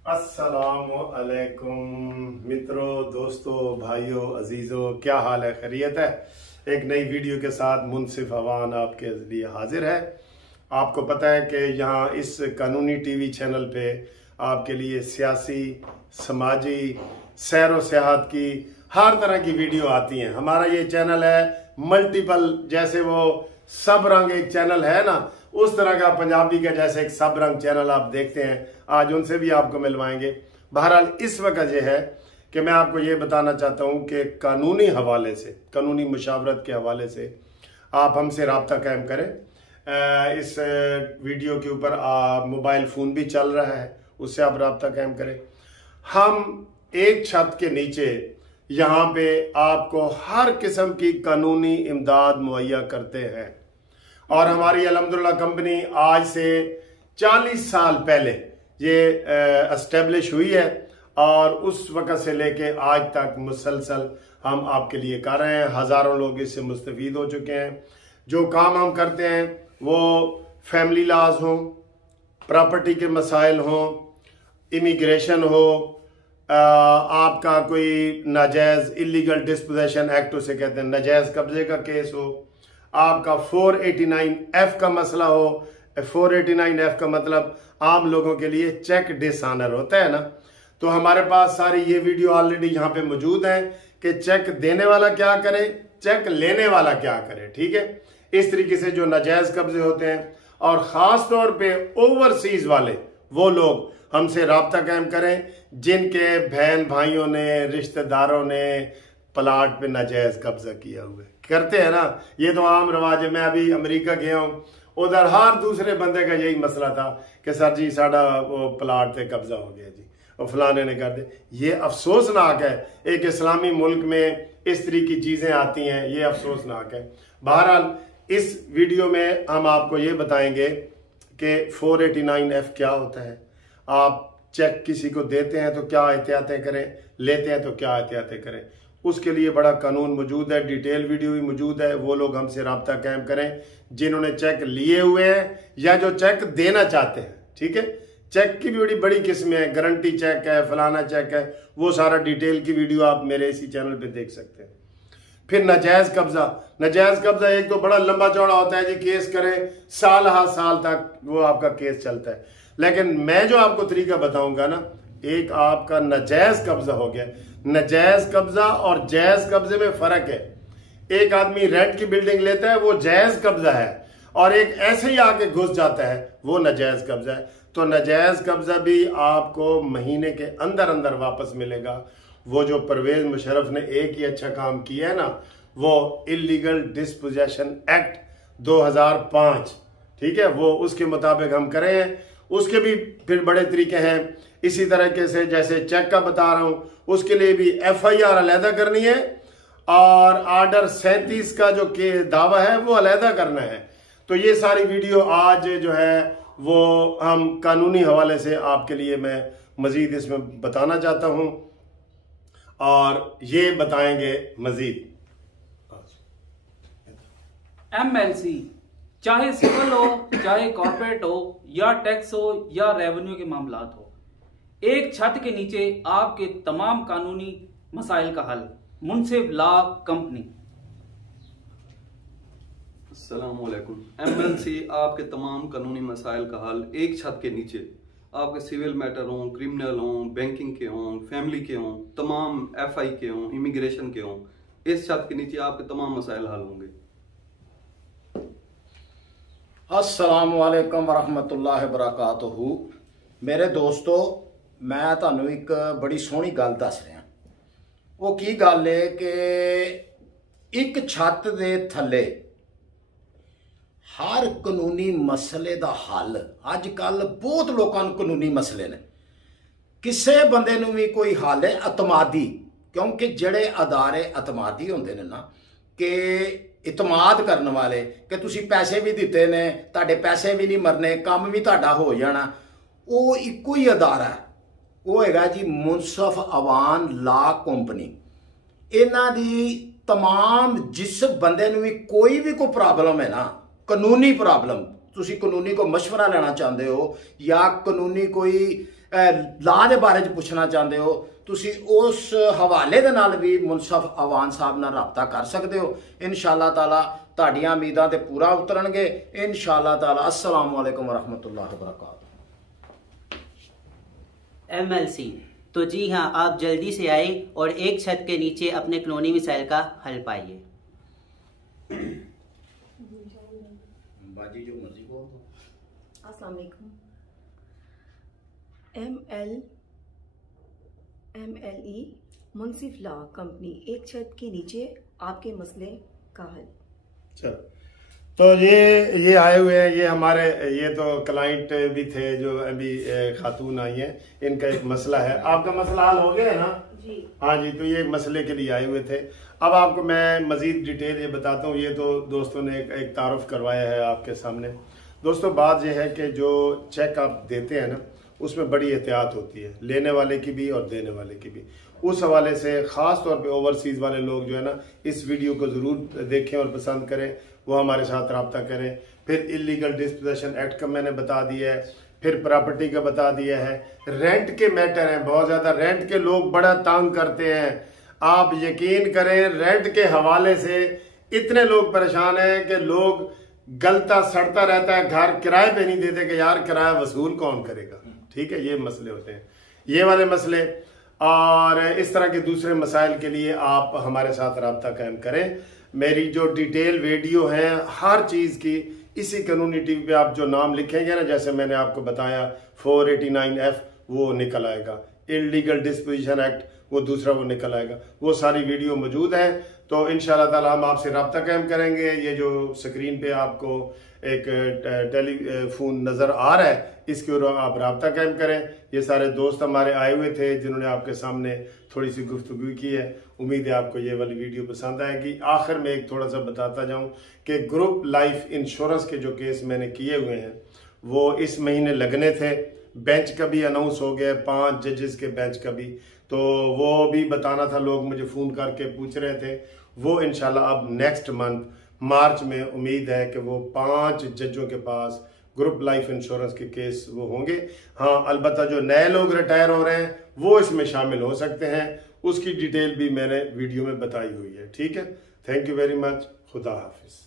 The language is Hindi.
अस्सलामुअलैकुम मित्रों, दोस्तों, भाइयों, अजीजों, क्या हाल है? खैरियत है? एक नई वीडियो के साथ मुनसिफ अवान आपके लिए हाजिर है। आपको पता है कि यहाँ इस कानूनी टीवी चैनल पे आपके लिए सियासी, समाजी, सैर व सियाहत की हर तरह की वीडियो आती हैं। हमारा ये चैनल है मल्टीपल, जैसे वो सब रंग एक चैनल है ना, उस तरह का पंजाबी का जैसे एक सब रंग चैनल आप देखते हैं, आज उनसे भी आपको मिलवाएंगे। बहरहाल इस वक्त यह है कि मैं आपको ये बताना चाहता हूँ कि कानूनी हवाले से, कानूनी मुशावरत के हवाले से आप हमसे रब्ता कायम करें। इस वीडियो के ऊपर मोबाइल फ़ोन भी चल रहा है, उससे आप रब्ता कायम करें। हम एक छत के नीचे यहाँ पे आपको हर किस्म की कानूनी इमदाद मुहैया करते हैं और हमारी अल्हम्दुलिल्लाह कंपनी आज से 40 साल पहले ये एस्टेब्लिश हुई है और उस वक़्त से लेके आज तक मुसलसल हम आपके लिए कर रहे हैं। हज़ारों लोग इससे मुस्तफ़ीद हो चुके हैं। जो काम हम करते हैं वो फैमिली लॉज हों, प्रॉपर्टी के मसाइल हों, इमिग्रेशन हो, आपका कोई नाजायज़ इलीगल डिस्पोजेशन एक्ट उसे कहते हैं, नाजायज़ कब्जे का केस हो, आपका 489F का मसला हो। 489F का मतलब आम लोगों के लिए चेक डिसऑनर होता है ना, तो हमारे पास सारी ये वीडियो ऑलरेडी यहाँ पे मौजूद है कि चेक देने वाला क्या करे, चेक लेने वाला क्या करे। ठीक है, इस तरीके से जो नाजायज कब्जे होते हैं और ख़ास तौर पे ओवरसीज वाले वो लोग हमसे रब्ता कायम करें जिनके बहन भाइयों ने, रिश्तेदारों ने प्लाट पे नाजायज कब्जा किया हुआ है। करते हैं ना, ये तो आम रवाज है। मैं अभी अमेरिका गया हूँ, उधर हर दूसरे बंदे का यही मसला था कि सर जी साडा वो प्लाट पे कब्जा हो गया जी, और फलाने ने कर दे। ये अफसोसनाक है, एक इस्लामी मुल्क में इस तरह की चीज़ें आती हैं, ये अफसोसनाक है। बहरहाल इस वीडियो में हम आपको ये बताएंगे कि 489F क्या होता है, आप चेक किसी को देते हैं तो क्या एहतियातें करें, लेते हैं तो क्या एहतियातें करें। उसके लिए बड़ा कानून मौजूद है, डिटेल वीडियो भी मौजूद है। वो लोग हमसे रब्ता कायम करें जिन्होंने चेक लिए हुए हैं या जो चेक देना चाहते हैं। ठीक है, चेक की भी बड़ी किस्में हैं, गारंटी चेक है, फलाना चेक है, वो सारा डिटेल की वीडियो आप मेरे इसी चैनल पे देख सकते हैं। फिर नाजायज कब्जा, नाजायज कब्जा एक तो बड़ा लंबा चौड़ा होता है जी, केस करें साल हर साल तक वो आपका केस चलता है। लेकिन मैं जो आपको तरीका बताऊंगा ना, एक आपका नाजायज कब्जा हो गया। नाजायज कब्जा और जायज कब्जे में फर्क है। एक आदमी रेंट की बिल्डिंग लेता है, वो जायज कब्जा है, और एक ऐसे ही आके घुस जाता है, वो नाजायज कब्जा है। तो नाजायज कब्जा भी आपको महीने के अंदर अंदर वापस मिलेगा। वो जो परवेज मुशर्रफ ने एक ही अच्छा काम किया है ना, वो इलीगल डिस्पोजेशन एक्ट 2005, ठीक है, वो उसके मुताबिक हम करें। उसके भी फिर बड़े तरीके हैं। इसी तरीके से जैसे चेक का बता रहा हूं, उसके लिए भी FIR अलहदा करनी है और ऑर्डर 37 का जो के दावा है वो अलहदा करना है। तो ये सारी वीडियो आज जो है वो हम कानूनी हवाले से आपके लिए मैं मजीद इसमें बताना चाहता हूं और ये बताएंगे मजीद। MLC चाहे सिविल हो, चाहे कॉर्पोरेट हो, या टैक्स हो, या रेवेन्यू के मामलात हो, एक छत के नीचे आपके तमाम कानूनी मसाइल का हल। मुनसिफ लॉ कंपनी। अस्सलामुअलैकुम। MLC आपके तमाम कानूनी मसाइल का हल एक छत के नीचे। आपके सिविल मैटर हों, क्रिमिनल हों, बैंकिंग के हों, फैमिली के हों, तमाम FI के हों, इमिग्रेशन के हों, इस छत के नीचे आपके तमाम मसाइल हल होंगे। अस्सलामुअलैकुम वरहमतुल्लाहि वबरकातुहू। मेरे दोस्तों, मैं तुहानू एक बड़ी सोहनी गल दस रहा। वो की गल है कि एक छत दे थले हर कानूनी मसले दा हल, अजकल बहुत लोगों को कानूनी मसले ने, किसी बंदे नू भी कोई हल है अतमादी, क्योंकि जड़े अदारे अतमादी होंदे ने ना, कि इतमाद करने वाले कि तुसी पैसे भी दिते ने, तुहाडे पैसे भी नहीं मरने, काम भी तुहाडा हो जाना, वो इको ही अदारा है। वो हैगा जी मुनसिफ अवान लॉ कंपनी। इन्हां दी तमाम जिस बंदे नू भी कोई प्रॉब्लम है ना, कानूनी प्रॉब्लम, तुसी कानूनी को मशवरा लेना चाहते हो या कानूनी कोई ਲਾ ਦੇ ਬਾਰੇ 'ਚ ਪੁੱਛਣਾ ਚਾਹੁੰਦੇ ਹੋ, ਤੁਸੀਂ ਉਸ ਹਵਾਲੇ ਦੇ ਨਾਲ ਵੀ ਮੁਨਸਫ ਅਵਾਨ ਸਾਹਿਬ ਨਾਲ ਰਾਬਤਾ ਕਰ ਸਕਦੇ ਹੋ। ਇਨਸ਼ਾਅੱਲਾ ਤਾਲਾ ਤੁਹਾਡੀਆਂ ਉਮੀਦਾਂ ਤੇ ਪੂਰਾ ਉਤਰਨਗੇ ਇਨਸ਼ਾਅੱਲਾ ਤਾਲਾ। अस्सलामु अलैकुम वरहमतुल्लाहि वबरकातुहू। MLC तो जी हाँ, आप जल्दी से आए और एक छत के नीचे अपने कॉलोनी मिसाइल का हल पाइए। बाजी जो मर्जी बोल दो। अस्सलाम वालेकुम। MLE मुनसिफ लॉ कंपनी, एक छत के नीचे आपके मसले का हल। चलो, तो ये आए हुए हैं, ये हमारे ये तो क्लाइंट भी थे जो अभी खातून आई हैं, इनका एक मसला है। आपका मसला हल हो गया है ना जी? हाँ जी, तो ये मसले के लिए आए हुए थे। अब आपको मैं मजीद डिटेल ये बताता हूँ। ये तो दोस्तों ने एक तारुफ करवाया है आपके सामने। दोस्तों, बात ये है कि जो चेक आप देते हैं ना, उसमें बड़ी एहतियात होती है, लेने वाले की भी और देने वाले की भी। उस हवाले से ख़ास तौर पे ओवरसीज़ वाले लोग जो है ना, इस वीडियो को ज़रूर देखें और पसंद करें, वो हमारे साथ रब्ता करें। फिर इलीगल डिस्पोजेशन एक्ट का मैंने बता दिया है, फिर प्रॉपर्टी का बता दिया है, रेंट के मैटर हैं, बहुत ज़्यादा रेंट के लोग बड़ा तंग करते हैं। आप यकीन करें, रेंट के हवाले से इतने लोग परेशान हैं कि लोग गलता सड़ता रहता है, घर किराए पे नहीं देते कि यार किराया वसूल कौन करेगा। ठीक है, ये मसले होते हैं, ये वाले मसले। और इस तरह के दूसरे मसाइल के लिए आप हमारे साथ रब्ता कायम करें। मेरी जो डिटेल वीडियो है हर चीज़ की, इसी कानूनी टीवी पे आप जो नाम लिखेंगे ना, जैसे मैंने आपको बताया 489F वो निकल आएगा, इलीगल डिस्पोजिशन एक्ट वो दूसरा वो निकल आएगा, वो सारी वीडियो मौजूद है। तो इंशाल्लाह ताला हम आपसे रब्ता कायम करेंगे। ये जो स्क्रीन पे आपको एक टेलीफोन नज़र आ रहा है, इसके ऊपर आप रब्ता कायम करें। ये सारे दोस्त हमारे आए हुए थे जिन्होंने आपके सामने थोड़ी सी गुफ्तगू की है। उम्मीद है आपको ये वाली वीडियो पसंद आएगी। आखिर में एक थोड़ा सा बताता जाऊं कि ग्रुप लाइफ इंश्योरेंस के जो केस मैंने किए हुए हैं वो इस महीने लगने थे। बेंच का भी अनाउंस हो गया, 5 जजेस के बेंच का भी, तो वो भी बताना था। लोग मुझे फ़ोन करके पूछ रहे थे, वो इंशाल्लाह अब नेक्स्ट मंथ मार्च में उम्मीद है कि वो 5 जजों के पास ग्रुप लाइफ इंश्योरेंस के केस वो होंगे। हाँ, अलबत्ता जो नए लोग रिटायर हो रहे हैं वो इसमें शामिल हो सकते हैं, उसकी डिटेल भी मैंने वीडियो में बताई हुई है। ठीक है, थैंक यू वेरी मच, खुदा हाफिज।